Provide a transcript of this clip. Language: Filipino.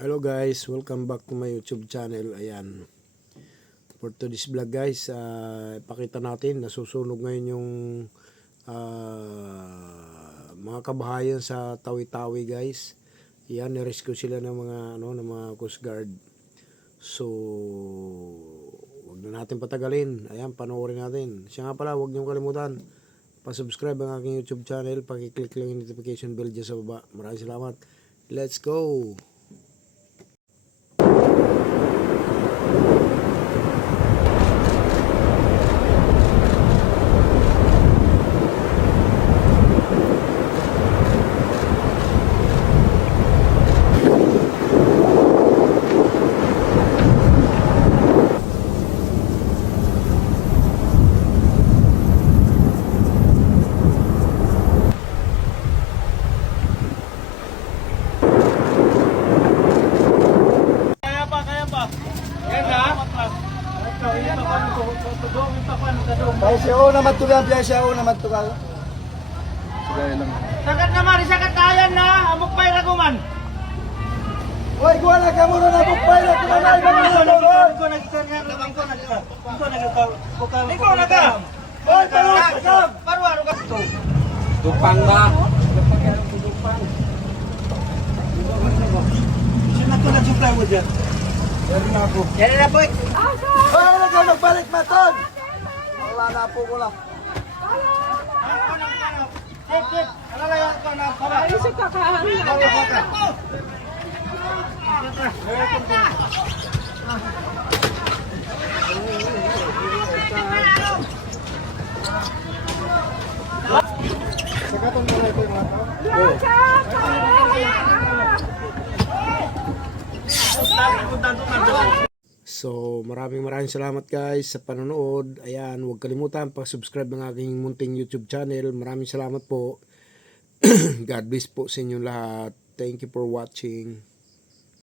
Hello guys, welcome back to my YouTube channel. Ayan, for today's vlog guys, ipakita natin, nasusunog ngayon yung mga kabahayan sa Tawi-Tawi guys. Ayan, nirescue sila ng mga Coast Guard. So, wag na natin patagalin. Ayan, panoorin natin. Siya nga pala, wag niyong kalimutan, pa-subscribe ang aking YouTube channel, paki-click lang yung notification bell dyan sa baba. Maraming salamat. Let's go! Siya naman tugal, siya naman tugal. Sige lang. Sakat naman, isakat kayan na, amok pay raguman. Hoy, gua na ka muna na bukpay na kuno na ibang mga doon. Ikaw na ka. Hoy, talo, Paruaro ka. Dupang ba? Sino to na supply mo dyan? Yan na po. Hoy, ano ka magbalik maton? Wala na po ko lang. So, maraming salamat guys sa panonood. Ayan, huwag kalimutan pa-subscribe ng aking munting YouTube channel. Maraming salamat po. God bless po sa inyong lahat. Thank you for watching.